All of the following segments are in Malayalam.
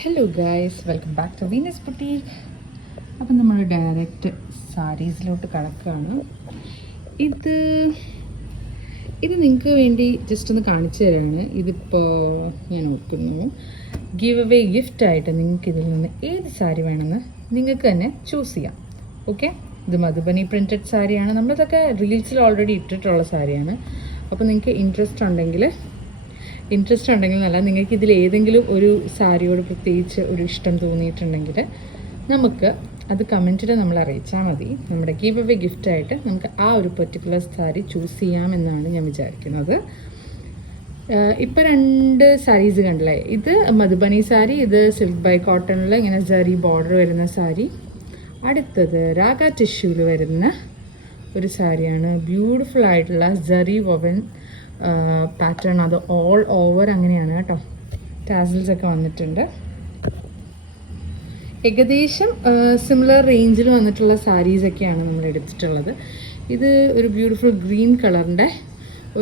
Hello guys, welcome back to Venus boutique. അപ്പം നമ്മൾ ഡയറക്റ്റ് സാരീസിലോട്ട് കടക്കുകയാണ്. ഇത് നിങ്ങൾക്ക് വേണ്ടി ജസ്റ്റ് ഒന്ന് കാണിച്ചു തരാണ്. ഇതിപ്പോൾ ഞാൻ ഓർക്കുന്നു, ഗിവ് അവേ ഗിഫ്റ്റായിട്ട് നിങ്ങൾക്ക് ഇതിൽ നിന്ന് ഏത് സാരി വേണമെന്ന് നിങ്ങൾക്ക് തന്നെ ചൂസ് ചെയ്യാം. ഓക്കെ, ഇത് മധുബനി പ്രിൻറ്റഡ് സാരിയാണ്. നമ്മളിതൊക്കെ റീൽസിൽ ഓൾറെഡി ഇട്ടിട്ടുള്ള സാരിയാണ്. അപ്പോൾ നിങ്ങൾക്ക് ഇൻട്രസ്റ്റ് ഉണ്ടെങ്കിൽ നല്ല, നിങ്ങൾക്ക് ഇതിൽ ഏതെങ്കിലും ഒരു സാരിയോട് പ്രത്യേകിച്ച് ഒരു ഇഷ്ടം തോന്നിയിട്ടുണ്ടെങ്കിൽ നമുക്ക് അത് കമൻറ്റിൽ നമ്മൾ അറിയിച്ചാൽ മതി. നമ്മുടെ ഗീവ് അവേ ഗിഫ്റ്റായിട്ട് നമുക്ക് ആ ഒരു പെർട്ടിക്കുലർ സാരി ചൂസ് ചെയ്യാമെന്നാണ് ഞാൻ വിചാരിക്കുന്നത്. ഇപ്പോൾ 2 സാരീസ് കണ്ടില്ലേ? ഇത് മധുബനി സാരി, ഇത് സിൽക്ക് ബൈ കോട്ടണിൽ ഇങ്ങനെ ജറി ബോർഡർ വരുന്ന സാരി. അടുത്തത് രാഗ ടിഷ്യൂവിൽ വരുന്ന ഒരു സാരിയാണ്. ബ്യൂട്ടിഫുൾ ആയിട്ടുള്ള ജറി വോവൻ പാറ്റേൺ, അത് ഓൾ ഓവർ അങ്ങനെയാണ് കേട്ടോ. ടാസിൽസ് ഒക്കെ വന്നിട്ടുണ്ട്. ഏകദേശം സിമിലർ റേഞ്ചിൽ വന്നിട്ടുള്ള സാരീസൊക്കെയാണ് നമ്മൾ എടുത്തിട്ടുള്ളത്. ഇത് ഒരു ബ്യൂട്ടിഫുൾ ഗ്രീൻ കളറിൻ്റെ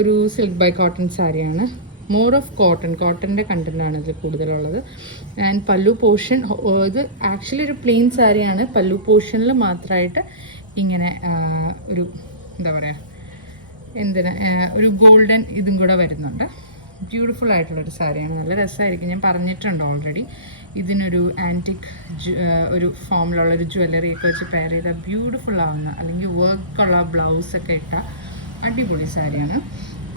ഒരു സിൽക്ക് ബൈ കോട്ടൺ സാരിയാണ്. മോർ ഓഫ് കോട്ടൻ്റെ കണ്ടൻ്റാണ് ഇതിൽ കൂടുതലുള്ളത്. ആൻഡ് പല്ലു പോർഷൻ, ഇത് ആക്ച്വലി ഒരു പ്ലെയിൻ സാരിയാണ്. പല്ലു പോർഷനിൽ മാത്രമായിട്ട് ഇങ്ങനെ ഒരു എന്താ പറയുക, ഒരു ഗോൾഡൻ ഇതും കൂടെ വരുന്നുണ്ട്. ബ്യൂട്ടിഫുൾ ആയിട്ടുള്ളൊരു സാരിയാണ്, നല്ല രസമായിരിക്കും. ഞാൻ പറഞ്ഞിട്ടുണ്ട് ഓൾറെഡി. ഇതിനൊരു ആൻറ്റിക് ഒരു ഫോമിലുള്ളൊരു ജ്വല്ലറിയൊക്കെ വെച്ച് പെയർ ചെയ്താൽ ബ്യൂട്ടിഫുൾ ആവുന്ന, അല്ലെങ്കിൽ വർക്കുള്ള ബ്ലൗസൊക്കെ ഇട്ട അടിപൊളി സാരിയാണ്.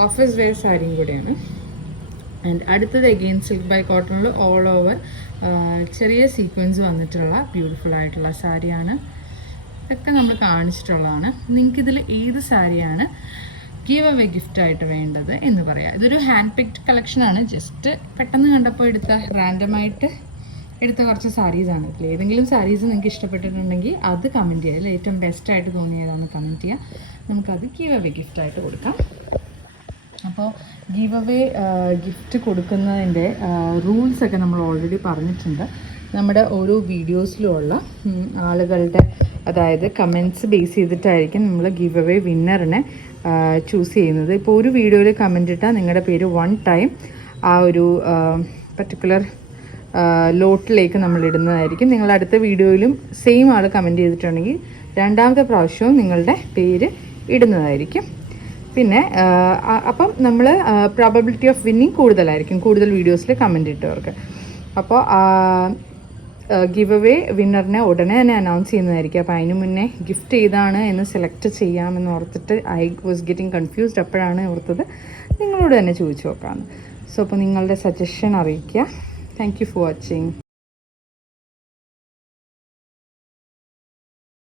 ഓഫീസ് വെയർ സാരിയും കൂടെയാണ്. ആൻഡ് അടുത്തത് അഗെയിൻ സിൽക്ക് ബൈ കോട്ടണിൽ ഓൾ ഓവർ ചെറിയ സീക്വൻസ് വന്നിട്ടുള്ള ബ്യൂട്ടിഫുൾ ആയിട്ടുള്ള സാരിയാണ്. ഇതൊക്കെ നമ്മൾ കാണിച്ചിട്ടുള്ളതാണ്. നിങ്ങൾക്കിതിൽ ഏത് സാരിയാണ് ഗീവ് അവേ ഗിഫ്റ്റായിട്ട് വേണ്ടത് എന്ന് പറയാം. ഇതൊരു ഹാൻഡ് പിക്ഡ് കളക്ഷനാണ്. ജസ്റ്റ് പെട്ടെന്ന് കണ്ടപ്പോൾ റാൻഡമായിട്ട് എടുത്ത കുറച്ച് സാരീസാണ്. ഇതിൽ ഏതെങ്കിലും സാരീസ് നിങ്ങൾക്ക് ഇഷ്ടപ്പെട്ടിട്ടുണ്ടെങ്കിൽ അത് കമൻറ്റ് ചെയ്യുക. അതിൽ ഏറ്റവും ബെസ്റ്റായിട്ട് തോന്നിയതാണെന്ന് കമൻറ്റ് ചെയ്യുക. നമുക്കത് ഗീവ് അവേ ഗിഫ്റ്റായിട്ട് കൊടുക്കാം. അപ്പോൾ ഗീവ് അവേ ഗിഫ്റ്റ് കൊടുക്കുന്നതിൻ്റെ റൂൾസൊക്കെ നമ്മൾ ഓൾറെഡി പറഞ്ഞിട്ടുണ്ട്. നമ്മുടെ ഓരോ വീഡിയോസിലുമുള്ള ആളുകളുടെ, അതായത് കമൻറ്റ്സ് ബേസ് ചെയ്തിട്ടായിരിക്കും നമ്മൾ ഗീവ് അവേ വിന്നറിനെ ചൂസ് ചെയ്യുന്നത്. ഇപ്പോൾ ഒരു വീഡിയോയിൽ കമൻറ്റ് ഇട്ടാൽ നിങ്ങളുടെ പേര് 1 ടൈം ആ ഒരു പർട്ടിക്കുലർ ലോട്ടിലേക്ക് നമ്മൾ ഇടുന്നതായിരിക്കും. നിങ്ങൾ അടുത്ത വീഡിയോയിലും സെയിം ആൾ കമൻറ്റ് ചെയ്തിട്ടുണ്ടെങ്കിൽ 2ാമത്തെ പ്രാവശ്യവും നിങ്ങളുടെ പേര് ഇടുന്നതായിരിക്കും. പിന്നെ അപ്പം നമ്മൾ പ്രോബബിലിറ്റി ഓഫ് വിന്നിങ് കൂടുതലായിരിക്കും, കൂടുതൽ വീഡിയോസിൽ കമൻറ്റ് ഇട്ടവർക്ക്. അപ്പോൾ ഗിവ് അവേ വിന്നറിനെ ഉടനെ തന്നെ അനൗൺസ് ചെയ്യുന്നതായിരിക്കും. അപ്പോൾ അതിന് മുന്നേ ഗിഫ്റ്റ് ഏതാണ് എന്ന് സെലക്ട് ചെയ്യാമെന്ന് ഓർത്തിട്ട് ഐ വാസ് ഗെറ്റിംഗ് കൺഫ്യൂസ്ഡ്. അപ്പോഴാണ് ഓർത്തത് നിങ്ങളോട് തന്നെ ചോദിച്ചു നോക്കാമെന്ന്. സോ അപ്പോൾ നിങ്ങളുടെ സജഷൻ അറിയിക്കുക. Thank you for watching.